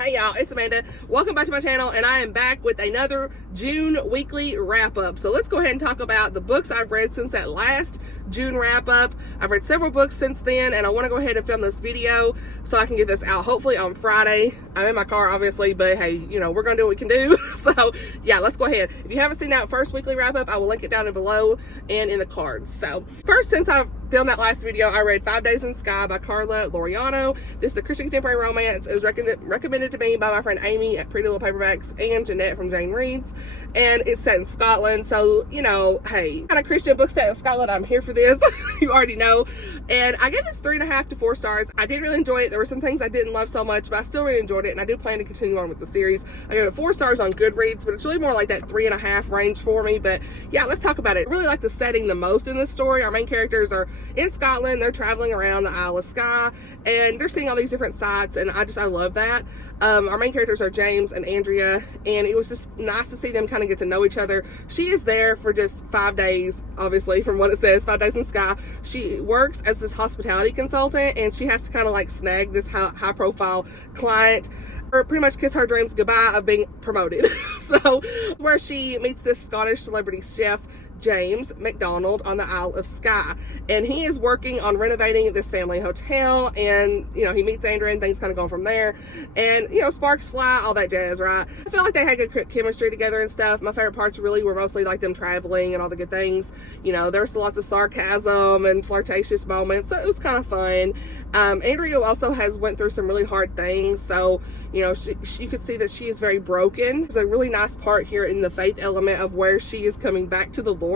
Hey y'all, it's Amanda. Welcome back to my channel, and I am back with another June weekly wrap-up. So let's go ahead and talk about the books I've read since that last June wrap-up. I've read several books since then, and I want to go ahead and film this video so I can get this out hopefully on Friday. I'm in my car, obviously, but hey, you know, we're going to do what we can do. So yeah, let's go ahead. If you haven't seen that first weekly wrap-up, I will link it down below and in the cards. So first, since I've filmed that last video, I read 5 Days in Skye by Carla Laureano. This is a Christian contemporary romance. It was recommended to me by my friend Amy at Pretty Little Paperbacks and Jeanette from Jane Reads, and it's set in Scotland. So, you know, hey, kind of Christian book set in Scotland, I'm here for this. You already know. And I gave this 3.5 to 4 stars. I did really enjoy it. There were some things I didn't love so much, but I still really enjoyed it, and I do plan to continue on with the series. I gave it 4 stars on Goodreads, but it's really more like that 3.5 range for me. But yeah, let's talk about it. I really like the setting the most in this story. Our main characters are in Scotland. They're traveling around the Isle of Skye, and they're seeing all these different sights, and I love that. Our main characters are James and Andrea, and it was just nice to see them kind of get to know each other. She is there for just 5 days, obviously, from what it says, 5 days in Skye. She works as this hospitality consultant, and she has to kind of like snag this high profile client, or pretty much kiss her dreams goodbye of being promoted. So where she meets this Scottish celebrity chef, James McDonald, on the Isle of Skye, and he is working on renovating this family hotel, and you know, he meets Andrea and things kind of going from there, and you know, sparks fly, all that jazz, right? I feel like they had good chemistry together and stuff. My favorite parts really were mostly like them traveling and all the good things. You know, there was lots of sarcasm and flirtatious moments, so it was kind of fun. Andrea also went through some really hard things, so you know, you could see that she is very broken. There's a really nice part here in the faith element of where she is coming back to the Lord,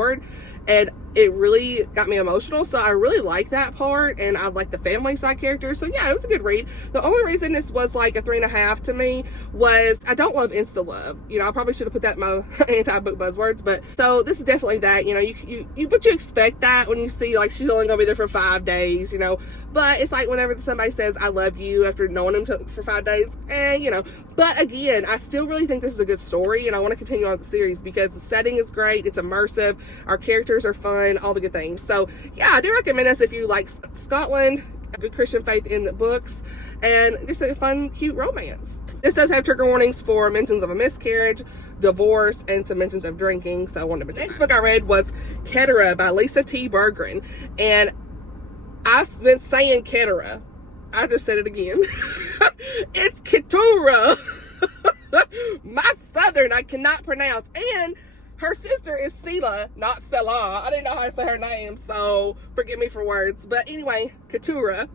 and it really got me emotional. So I really like that part, and I like the family side characters. So yeah, it was a good read. The only reason this was like a 3.5 to me was I don't love insta love. You know, I probably should have put that in my anti-book buzzwords, but so this is definitely that. You know, but you expect that when you see like she's only gonna be there for 5 days, you know, but it's like whenever somebody says I love you after knowing them for 5 days, you know. But again, I still really think this is a good story, and I want to continue on with the series because the setting is great, it's immersive, our characters are fun, all the good things. So yeah, I do recommend this if you like Scotland, a good Christian faith in books, and just a fun, cute romance. This does have trigger warnings for mentions of a miscarriage, divorce, and some mentions of drinking, so I wanted to mention. The next book I read was Keturah by Lisa T. Berggren, and I've been saying Keturah. I just said it again. It's Keturah. My southern I cannot pronounce, and her sister is Sela, not Selah. I didn't know how to say her name, so forgive me for words. But anyway, Keturah.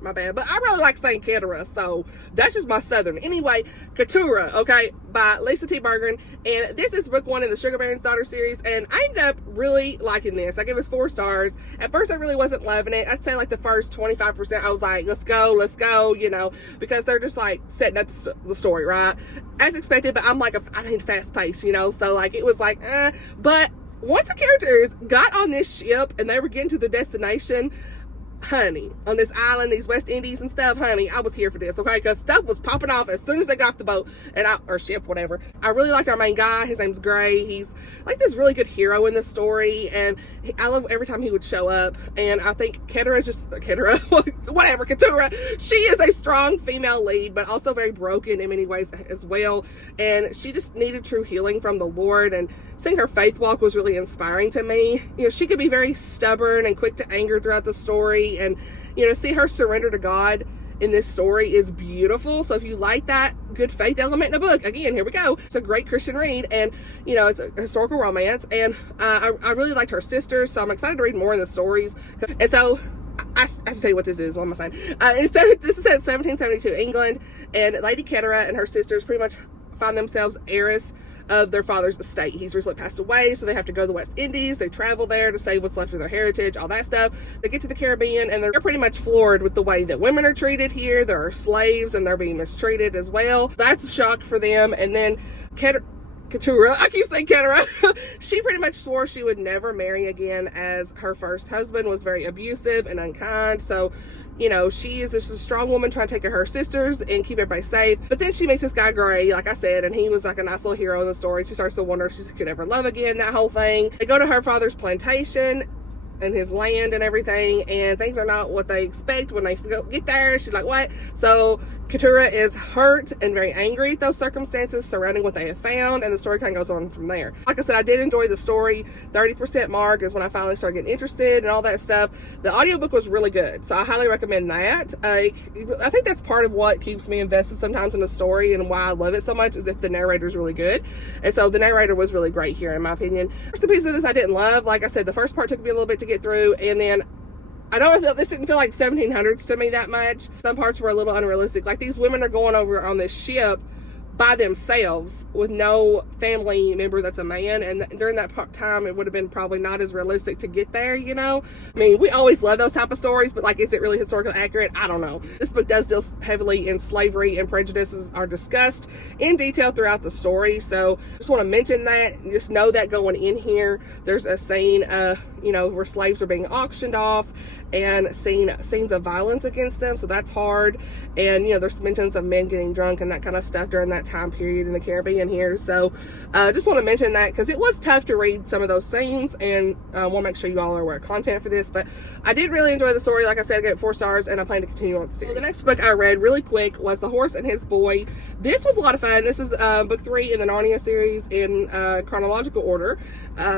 My bad. But I really like saying Keturah, so that's just my southern. Anyway, Keturah, okay, by Lisa T. Berggren. And this is book 1 in the Sugar Baron's Daughter series, and I ended up really liking this. I gave this 4 stars. At first, I really wasn't loving it. I'd say like the first 25%, I was like, let's go, you know, because they're just like setting up the story, right? As expected, but I'm like, I need fast pace, you know, so like it was like, but once the characters got on this ship and they were getting to the destination, honey, on this island, these West Indies and stuff, honey, I was here for this, okay? Because stuff was popping off as soon as they got off the boat or ship, whatever. I really liked our main guy. His name's Gray. He's like this really good hero in this story, and I love every time he would show up. And I think Keturah, she is a strong female lead, but also very broken in many ways as well. And she just needed true healing from the Lord, and seeing her faith walk was really inspiring to me. You know, she could be very stubborn and quick to anger throughout the story, and you know, see her surrender to God in this story is beautiful. So if you like that good faith element in a book, again, here we go. It's a great Christian read, and you know, it's a historical romance, and I really liked her sisters, so I'm excited to read more in the stories. And so I should tell you what this is. What am I saying? This is set 1772 England, and Lady Keturah and her sisters pretty much find themselves heiress of their father's estate. He's recently passed away, so they have to go to the West Indies. They travel there to save what's left of their heritage, all that stuff. They get to the Caribbean, and they're pretty much floored with the way that women are treated here. There are slaves, and they're being mistreated as well. That's a shock for them. And then Keturah, I keep saying Keturah, she pretty much swore she would never marry again, as her first husband was very abusive and unkind. So, you know, she is just a strong woman trying to take care of her sisters and keep everybody safe. But then she meets this guy Gray, like I said, and he was like a nice little hero in the story. She starts to wonder if she could ever love again, that whole thing. They go to her father's plantation, and his land and everything, and things are not what they expect when they get there. She's like, what? So Keturah is hurt and very angry at those circumstances surrounding what they have found, and the story kind of goes on from there. Like I said, I did enjoy the story. 30% mark is when I finally started getting interested and all that stuff. The audiobook was really good, so I highly recommend that. I think that's part of what keeps me invested sometimes in a story, and why I love it so much is if the narrator is really good. And so the narrator was really great here, in my opinion. There's a piece of this I didn't love. Like I said, the first part took me a little bit to get through, and then I don't know if this didn't feel like 1700s to me that much. Some parts were a little unrealistic. Like, these women are going over on this ship by themselves with no family member that's a man, and during that time it would have been probably not as realistic to get there, you know. I mean, we always love those type of stories, but like, is it really historically accurate? I don't know. This book does deal heavily in slavery, and prejudices are discussed in detail throughout the story, so just want to mention that. Just know that going in here, there's a scene you know, where slaves are being auctioned off, and scenes of violence against them, so that's hard. And, you know, there's mentions of men getting drunk and that kind of stuff during that time period in the Caribbean here. So just want to mention that, because it was tough to read some of those scenes, and want to make sure you all are aware of content for this. But I did really enjoy the story. Like I said, I gave it 4 stars, and I plan to continue on with the series. So the next book I read really quick was The Horse and His Boy. This was a lot of fun. This is book 3 in the Narnia series in chronological order.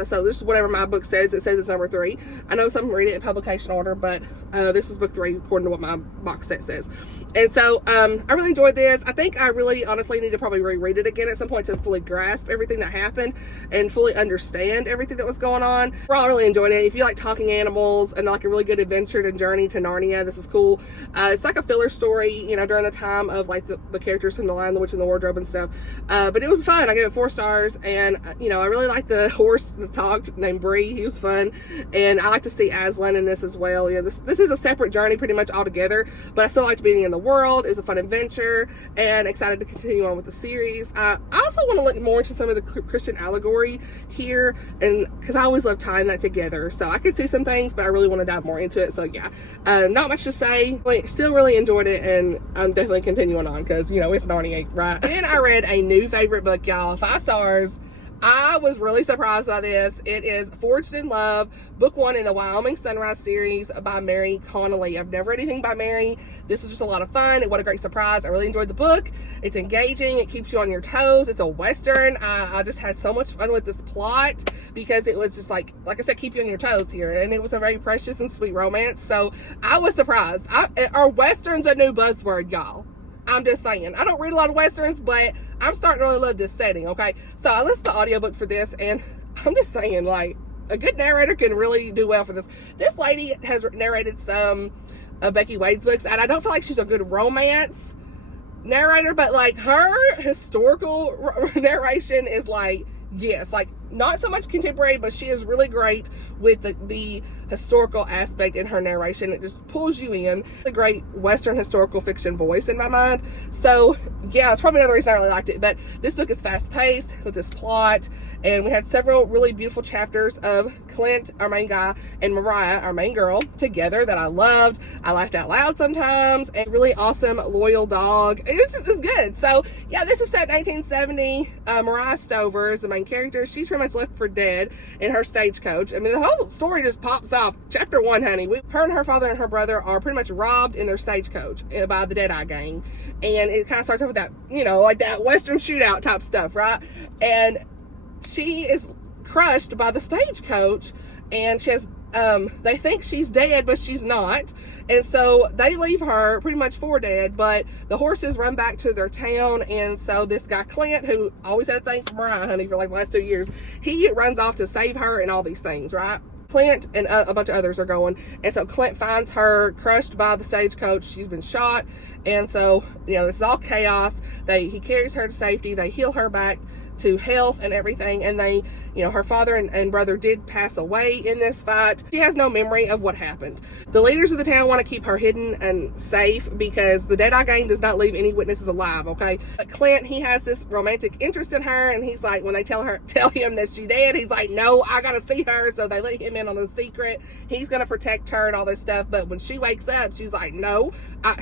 So this is whatever my book says. It says it's number 3. I know some read it in publication order, but this is book 3 according to what my box set says. And so I really enjoyed this. I think I really honestly need to probably reread it again at some point to fully grasp everything that happened and fully understand everything that was going on. I really enjoyed it. If you like talking animals and like a really good adventure and journey to Narnia, this is cool. It's like a filler story, you know, during the time of like the characters from The Lion, the Witch, and the Wardrobe and stuff. But it was fun. I gave it 4 stars, and you know, I really liked the horse that talked named Bree. He was fun, and I like to see Aslan in this as well. Yeah, this is a separate journey pretty much altogether, but I still liked being in the world. It's a fun adventure, and excited to continue on with the series. I also want to look more into some of the Christian allegory here, and because I always love tying that together. So I could see some things, but I really want to dive more into it. So yeah, not much to say. Still really enjoyed it, and I'm definitely continuing on because, you know, it's Narnia, right? Then I read a new favorite book, y'all. 5 stars. I was really surprised by this. It is Forged in Love, book 1 in the Wyoming Sunrise series by Mary Connolly. I've never read anything by Mary. This is just a lot of fun, and what a great surprise. I really enjoyed the book. It's engaging. It keeps you on your toes. It's a Western. I just had so much fun with this plot because it was just like I said, keep you on your toes here, and it was a very precious and sweet romance. So I was surprised. Are Westerns a new buzzword, y'all? I'm just saying. I don't read a lot of Westerns, but I'm starting to really love this setting, okay? So I listened to the audiobook for this, and I'm just saying, like, a good narrator can really do well for this. This lady has narrated some of Becky Wade's books, and I don't feel like she's a good romance narrator, but, like, her historical narration is, like, yes, like, not so much contemporary, but she is really great with the historical aspect in her narration. It just pulls you in. A great Western historical fiction voice in my mind. So yeah, it's probably another reason I really liked it. But this book is fast paced with this plot, and we had several really beautiful chapters of Clint, our main guy, and Mariah, our main girl, together that I loved. I laughed out loud sometimes, and really awesome loyal dog. It's good. So yeah, this is set in 1970. Mariah Stover is the main character. She's pretty much left for dead in her stagecoach. I mean, the whole story just pops off. Chapter 1, honey. Her and her father and her brother are pretty much robbed in their stagecoach by the Deadeye Gang. And it kind of starts off with that, you know, like that Western shootout type stuff, right? And she is crushed by the stagecoach, and she has they think she's dead, but she's not. And so they leave her pretty much for dead, but the horses run back to their town. And so this guy, Clint, who always had a thing for Mariah, honey, for like the last 2 years, he runs off to save her and all these things, right? Clint and a bunch of others are going. And so Clint finds her crushed by the stagecoach. She's been shot. And so, you know, this is all chaos. He carries her to safety. They heal her back to health and everything, and they, you know, her father and brother did pass away in this fight. She has no memory of what happened. The leaders of the town want to keep her hidden and safe because the Deadeye Gang does not leave any witnesses alive, okay? But Clint, he has this romantic interest in her, and he's like, when they tell him that she's dead, he's like, no, I gotta see her. So they let him in on the secret. He's gonna protect her and all this stuff. But when she wakes up, she's like, no.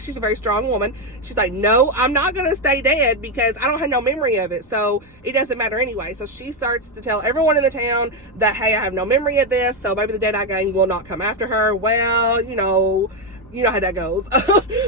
She's a very strong woman. She's like, no, I'm not gonna stay dead because I don't have no memory of it. So it doesn't doesn't matter anyway. So she starts to tell everyone in the town that, hey, I have no memory of this, so maybe the Deadeye gang will not come after her. Well, you know how that goes.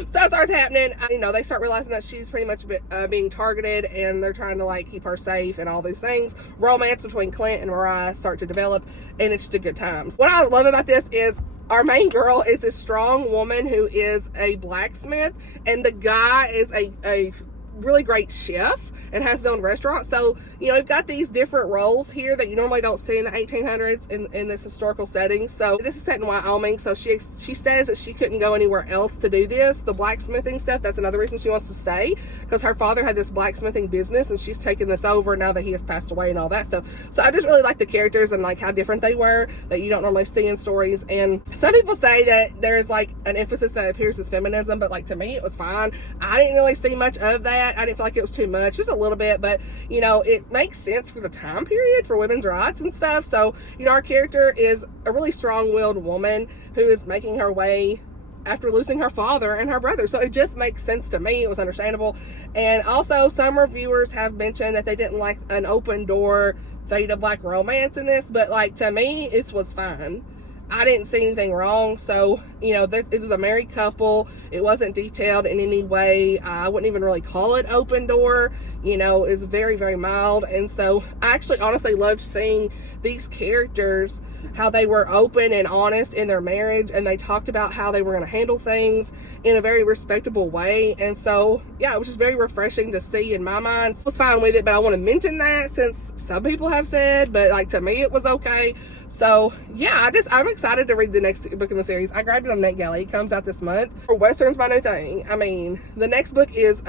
Stuff starts happening. They start realizing that she's pretty much being targeted, and they're trying to like keep her safe and all these things. Romance between Clint and Mariah start to develop, and it's just a good times. What I love about this is our main girl is a strong woman who is a blacksmith, and the guy is a really great chef and has his own restaurant. So, you've got these different roles here that you normally don't see in the 1800s in this historical setting. So this is set in Wyoming. So she says that she couldn't go anywhere else to do this. The blacksmithing stuff, that's another reason she wants to stay, because her father had this blacksmithing business and she's taken this over now that he has passed away and all that stuff. So I just really like the characters and like how different they were that you don't normally see in stories. And some people say that there's like an emphasis that appears as feminism, but like to me it was fine. I didn't really see much of that. I didn't feel like it was too much. Just a little bit, but it makes sense for the time period for women's rights and stuff. So our character is a really strong-willed woman who is making her way after losing her father and her brother. So it just makes sense to me. It was understandable. And also some reviewers have mentioned that they didn't like an open door fade to black romance in this, but like to me it was fine. I didn't see anything wrong. So, this is a married couple. It wasn't detailed in any way. I wouldn't even really call it open door. It's very, very mild. And so I actually honestly loved seeing these characters, how they were open and honest in their marriage, and they talked about how they were going to handle things in a very respectable way. And so, yeah, it was just very refreshing to see in my mind. I was fine with it, but I want to mention that since some people have said, but like to me it was okay. So yeah, I'm excited to read the next book in the series. I grabbed it on NetGalley. It comes out this month. Western's my new thing. The next book is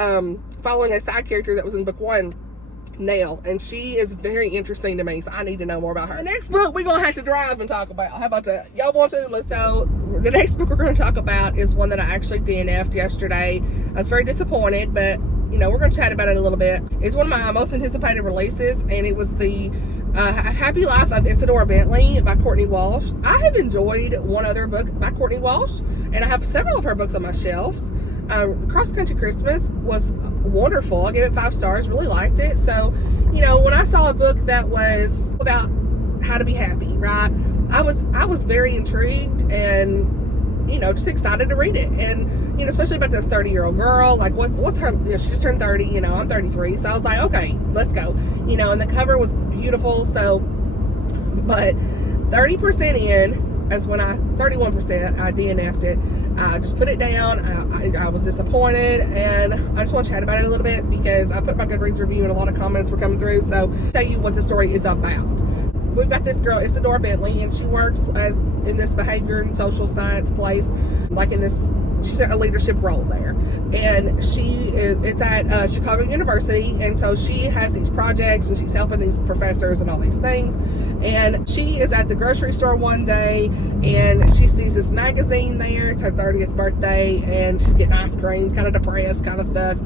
following a side character that was in book 1, Nell, and she is very interesting to me, so I need to know more about her. The next book we're gonna have to drive and talk about. How about that? Y'all want to? Let's go. The next book we're gonna talk about is one that I actually DNF'd yesterday. I was very disappointed, but we're gonna chat about it a little bit. It's one of my most anticipated releases, and it was the Happy Life of Isadora Bentley by Courtney Walsh. I have enjoyed one other book by Courtney Walsh, and I have several of her books on my shelves. Cross Country Christmas was wonderful. I gave it 5 stars, really liked it. So, when I saw a book that was about how to be happy, right, I was very intrigued and just excited to read it. And especially about this 30-year-old girl, like what's her, she just turned 30, I'm 33, so I was like, okay, let's go. And the cover was beautiful. So, but 30% in, as when 31%, I DNF'd it. I just put it down. I was disappointed, and I just want to chat about it a little bit because I put my Goodreads review and a lot of comments were coming through. So I'll tell you what the story is about. We've got this girl, Isadora Bentley, and she works as in this behavior and social science place, like in this, she's at a leadership role there. And it's at Chicago University, and so she has these projects and she's helping these professors and all these things. And she is at the grocery store one day and she sees this magazine there. It's her 30th birthday and she's getting ice cream, kind of depressed kind of stuff.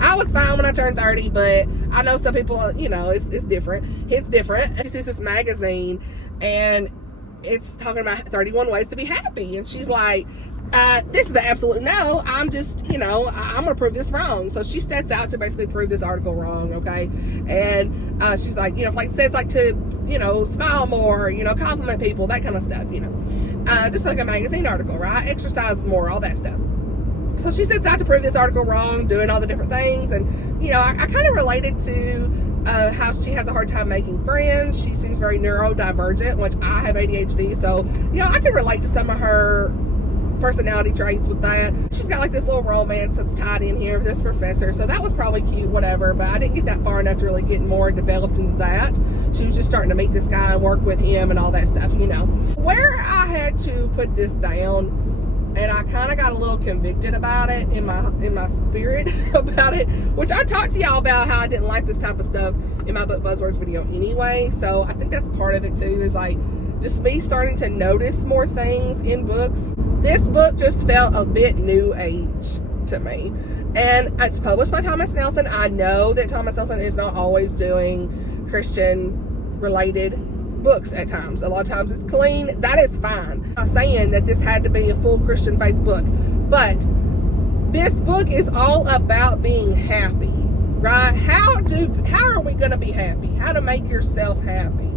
I was fine when I turned 30, but I know some people, it's different. It's different. She sees this magazine and it's talking about 31 ways to be happy, and she's like, this is an absolute no. I'm just, I'm going to prove this wrong. So she sets out to basically prove this article wrong, okay? And she's like, says like to, smile more, compliment people, that kind of stuff, just like a magazine article, right? Exercise more, all that stuff. So she sets out to prove this article wrong, doing all the different things. And, I kind of related to how she has a hard time making friends. She seems very neurodivergent, which I have ADHD. So, I can relate to some of her personality traits with that. She's got like this little romance that's tied in here with this professor, so that was probably cute, whatever, but I didn't get that far enough to really get more developed into that. She was just starting to meet this guy and work with him and all that stuff. Where I had to put this down, and I kind of got a little convicted about it in my spirit about it, which I talked to y'all about how I didn't like this type of stuff in my Book Buzzwords video anyway. So I think that's part of it too, is like just me starting to notice more things in books. This book just felt a bit new age to me. And it's published by Thomas Nelson. I know that Thomas Nelson is not always doing Christian related books at times. A lot of times it's clean. That is fine. I'm not saying that this had to be a full Christian faith book, but this book is all about being happy, right? How how are we going to be happy? How to make yourself happy?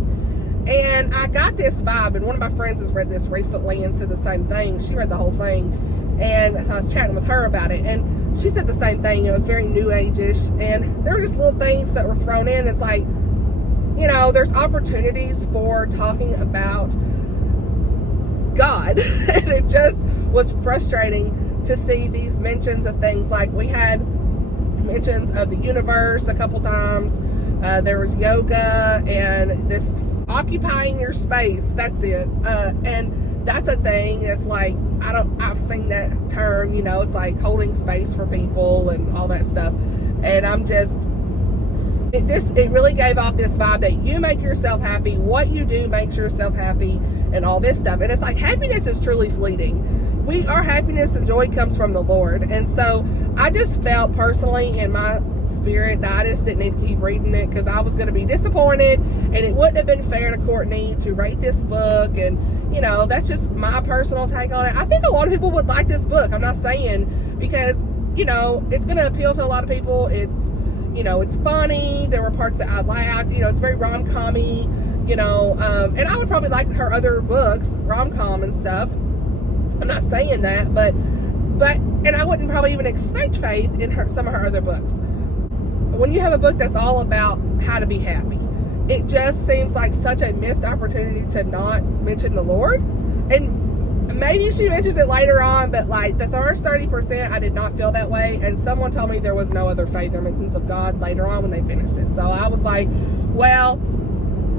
And I got this vibe, and one of my friends has read this recently and said the same thing. She read the whole thing, and so I was chatting with her about it, and she said the same thing. It was very new age-ish, and there were just little things that were thrown in. It's like, you know, there's opportunities for talking about God, and it just was frustrating to see these mentions of things. Like, we had mentions of the universe a couple times. There was yoga and this occupying your space. That's it. And that's a thing. It's like, I've seen that term, you know, it's like holding space for people and all that stuff. And it really gave off this vibe that you make yourself happy. What you do makes yourself happy and all this stuff. And it's like, happiness is truly fleeting. Our happiness and joy comes from the Lord. And so I just felt personally in my spirit that I just didn't need to keep reading it, because I was going to be disappointed, and it wouldn't have been fair to Courtney to rate this book. And, you know, that's just my personal take on it. I think a lot of people would like this book. I'm not saying, because, you know, it's going to appeal to a lot of people. It's, you know, it's funny. There were parts that I laughed. You know, it's very rom-com-y, you know, and I would probably like her other books, rom-com and stuff. I'm not saying that, but and I wouldn't probably even expect faith in some of her other books. When you have a book that's all about how to be happy, it just seems like such a missed opportunity to not mention the Lord. And maybe she mentions it later on, but like the first 30%, I did not feel that way. And someone told me there was no other faith or mentions of God later on when they finished it. So I was like, well,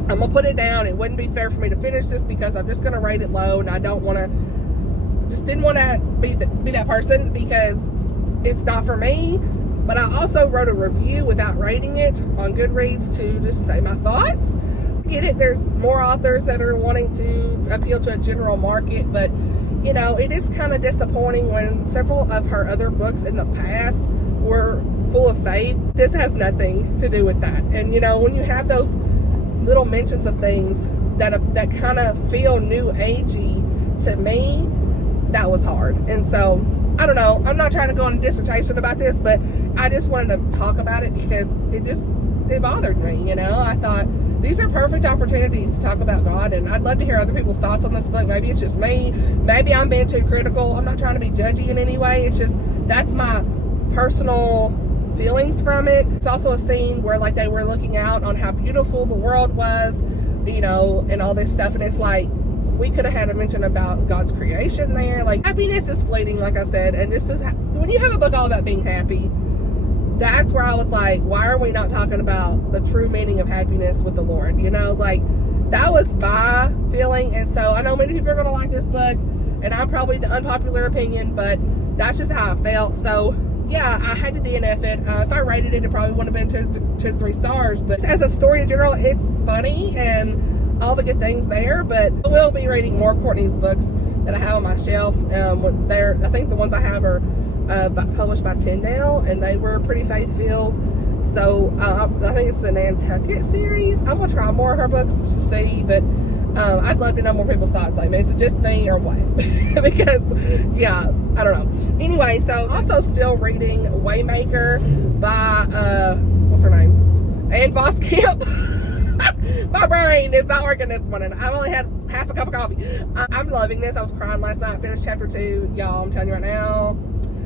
I'm gonna put it down. It wouldn't be fair for me to finish this, because I'm just gonna rate it low, and I don't want to. Just didn't want to be that person, because it's not for me. But I also wrote a review without rating it on Goodreads to just say my thoughts. Get it? There's more authors that are wanting to appeal to a general market, but you know, it is kind of disappointing when several of her other books in the past were full of faith. This has nothing to do with that. And you know, when you have those little mentions of things that kind of feel new agey to me, that was hard. And so I don't know, I'm not trying to go on a dissertation about this, but I just wanted to talk about it because it bothered me. You know, I thought these are perfect opportunities to talk about God, and I'd love to hear other people's thoughts on this book. Maybe it's just me, maybe I'm being too critical. I'm not trying to be judgy in any way. It's just, that's my personal feelings from it. It's also a scene where like they were looking out on how beautiful the world was, you know, and all this stuff, and it's like, we could have had a mention about God's creation there. Like, happiness is fleeting, like I said, and this is, when you have a book all about being happy, that's where I was like, why are we not talking about the true meaning of happiness with the Lord? You know, like, that was my feeling. And so I know many people are going to like this book, and I'm probably the unpopular opinion, but that's just how I felt. So yeah, I had to DNF it. If I rated it, it probably wouldn't have been 2 to 3 stars, but as a story in general, it's funny and all the good things there. But I will be reading more Courtney's books that I have on my shelf. I think the ones I have are published by Tyndale, and they were pretty faith-filled. So I think it's the Nantucket series. I'm gonna try more of her books to see, but I'd love to know more people's thoughts. Like, is it just me or what? Because yeah, I don't know. Anyway, so also still reading Waymaker by what's her name? Anne Voskamp. My brain is not working this morning. I've only had half a cup of coffee. I'm loving this. I was crying last night. Finished chapter 2. Y'all, I'm telling you right now,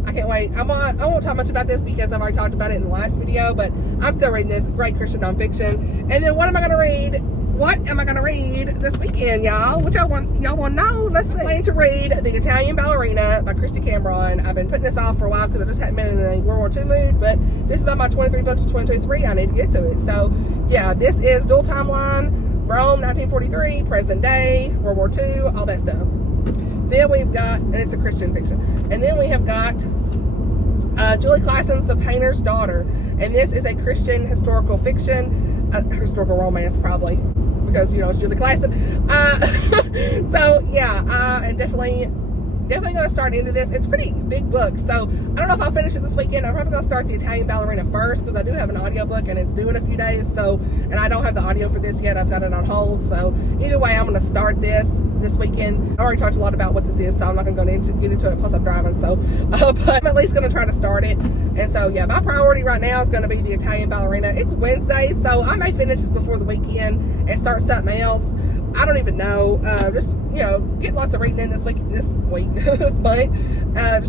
I can't wait. I won't talk much about this because I've already talked about it in the last video, but I'm still reading this. Great Christian nonfiction. And then what am I going to read? What am I going to read this weekend, y'all? What y'all want to know? Let's see. I'm planning to read The Italian Ballerina by Christy Cameron. I've been putting this off for a while because I just hadn't been in a World War II mood, but this is on my 23 books of 2023. I need to get to it. So yeah, this is dual timeline, Rome, 1943, present day, World War II, all that stuff. Then we've got, and it's a Christian fiction, and then we have got Julie Klassen's The Painter's Daughter, and this is a Christian historical fiction, historical romance probably, because, you know, it's Julie Klassen. So yeah, I'm definitely going to start into this. It's a pretty big book, so I don't know if I'll finish it this weekend. I'm probably going to start The Italian Ballerina first, because I do have an audiobook and it's due in a few days, so, and I don't have the audio for this yet. I've got it on hold, so either way, I'm going to start this. this weekend. I already talked a lot about what this is, so I'm not going to get into it, plus I'm driving, so but I'm at least going to try to start it. And so yeah, my priority right now is going to be the Italian ballerina. It's Wednesday, so I may finish this before the weekend and start something else. I don't even know. Just, you know, get lots of reading in this month. Just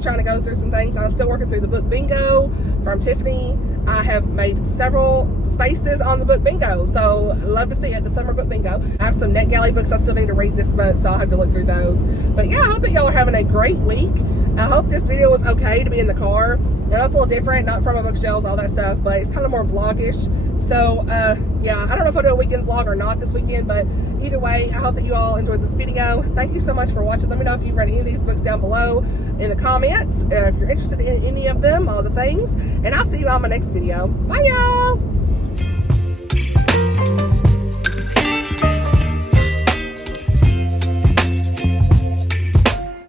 trying to go through some things. I'm still working through the book bingo from Tiffany. I have made several spaces on the book bingo, so love to see it, the summer book bingo. I have some NetGalley books I still need to read this month, so I'll have to look through those. But yeah, I hope that y'all are having a great week. I hope this video was okay to be in the car. And it's a little different, not from my bookshelves, all that stuff, but it's kind of more vlog-ish. So yeah, I don't know if I'll do a weekend vlog or not this weekend, but either way, I hope that you all enjoyed this video. Thank you so much for watching. Let me know if you've read any of these books down below in the comments, if you're interested in any of them, all the things, and I'll see you on my next video. Bye, y'all!